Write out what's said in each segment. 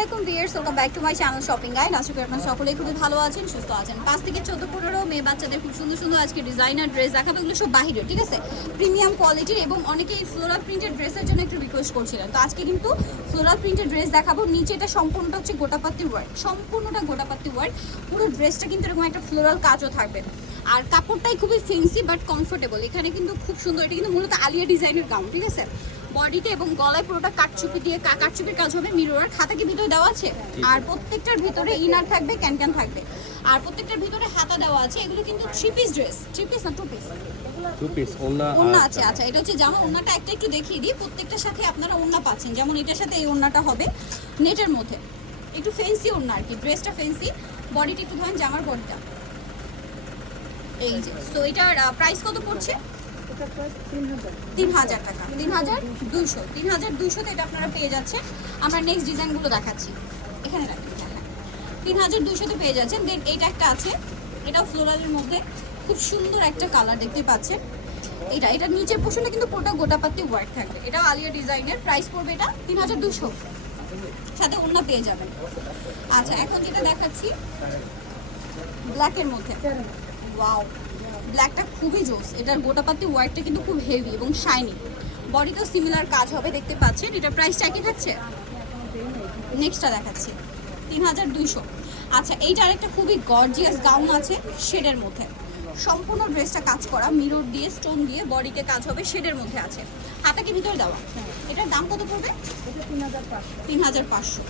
আলাইকুম viewers welcome back to my channel shopping guide আশা করি আপনারা সকলেই খুবই ভালো আছেন, সুস্থ আছেন। পাঁচ থেকে চোদ্দ পনেরো মেয়ে বাচ্চাদের খুব সুন্দর সুন্দর আজকে ডিজাইনার ড্রেস দেখাবো। এগুলো সব বাহিরে ঠিক আছে? প্রিমিয়াম কোয়ালিটির এবং অনেকেই ফ্লোরাল প্রিন্টেড ড্রেসের জন্য একটু রিকোয়েস্ট করছিলেন। তো আজকে কিন্তু ফ্লোরাল প্রিন্টেড ড্রেস দেখাবো। নিচে এটা সম্পূর্ণটা হচ্ছে গোটাপাত্তি ওয়ার্ড সম্পূর্ণটা গোটাপাত্তি ওয়ার্ড পুরো ড্রেসটা কিন্তু এরকম একটা ফ্লোরাল কাজও থাকবে। আর কাপড়টাই খুবই ফেন্সি বাট কমফোর্টেবল এখানে কিন্তু খুব সুন্দর, এটা কিন্তু মূলত আলিয়া ডিজাইনের গাউন ঠিক আছে? বডিতে এবং গলায় পুরোটা কাটচুপি দিয়ে কা- কাটচুপির কাজ হবে মিরর খাতা কি ভিতরে দেওয়া আছে। আর প্রত্যেকটার ভিতরে ইনার থাকবে ক্যান ক্যান থাকবে। আর প্রত্যেকটার ভিতরে হাতা দেওয়া আছে এগুলো কিন্তু three piece dress three piece না টু পিস টু পিস ওন্না ওন্না আছে আচ্ছা। এটা হচ্ছে জামা। ওন্নাটা একটা একটু দেখিয়ে দিই প্রত্যেকটার সাথে আপনারা ওন্না পাচ্ছেন। যেমন এটার সাথে এই ওন্নাটা হবে নেটের মধ্যে। একটু ফেন্সি ওন্না আর কি ড্রেসটা ফেন্সি বডিটা একটু ধরেন জামার বডিটা। এই যে তো এটার প্রাইস কত পড়ছে? তিন হাজার টাকা। তিন হাজার দুইশো। তিন হাজার দুইশোতে এটা আপনারা পেয়ে যাচ্ছেন আমরা নেক্সট ডিজাইনগুলো দেখাচ্ছি। এখানে রাখি। তিন হাজার দুইশোতে পেয়ে যাচ্ছেন। দেন এইটা একটা আছে। এটা ফ্লোরালের মধ্যে। খুব সুন্দর একটা কালার দেখতে পাচ্ছেন। এটা এটা নিচের পোর্শনে কিন্তু পুরোটা গোটাপাতি ওয়ার্ক থাকবে। এটা আলিয়া ডিজাইনের প্রাইস পড়বে এটা তিন হাজার দুশো সাথে অন্য পেয়ে যাবেন। আচ্ছা এখন যেটা দেখাচ্ছি ব্ল্যাকের মধ্যে। ওয়াও ব্ল্যাকটা খুবই জোস। এটার গোটা পাতি হোয়াইটটা কিন্তু খুব হেভি এবং শাইনি বডিতেও সিমিলার কাজ হবে, দেখতে পাচ্ছেন। এটা প্রাইসটা একই থাকছে? নেক্সটটা দেখাচ্ছি। তিন হাজার দুইশো। আচ্ছা এইটা আরেকটা খুবই গর্জিয়াস গাউন আছে শেডের মধ্যে। সম্পূর্ণ ড্রেসটা কাজ করা মিরর দিয়ে স্টোন দিয়ে বডিতে কাজ হবে শেডের মধ্যে আছে। হাতাকে ভিতরে দেওয়া এটার দাম কত পড়বে? তিন হাজার পাঁচশো।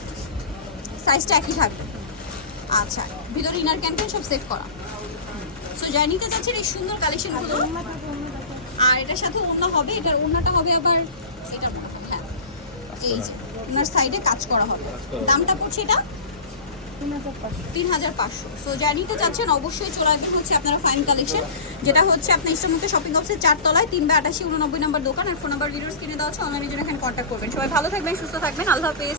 সাইজটা একই থাকবে। আচ্ছা ভিতরে ইনার ক্যাম্পেন সব সেট করা। সো যাই নিতে চাচ্ছেন এই সুন্দর কালেকশনগুলো আর এটার সাথে ওড়না হবে, এটার ওড়নাটা হবে আবার মতো হ্যাঁ এই যে ওনার সাইডে কাজ করা হবে। দামটা পড়ছে এটা? তিন হাজার পাঁচশো। সো যা নিতে চাচ্ছেন অবশ্যই চলে আসবেন হচ্ছে আপনারা ফাইন কালেকশন যেটা হচ্ছে আপনার ইস্টামুখে শপিং কমপ্লেক্সের চারতলায় তিন বা আটাশি, উননব্বই নম্বর দোকান, আর ফোন নাম্বার ভিডিওস কিনে দেওয়া হচ্ছে অনলাইনের জন্য এখানে কন্ট্যাক্ট করবেন। সবাই ভালো থাকবেন, সুস্থ থাকবেন, আল্লাহ হাফেজ।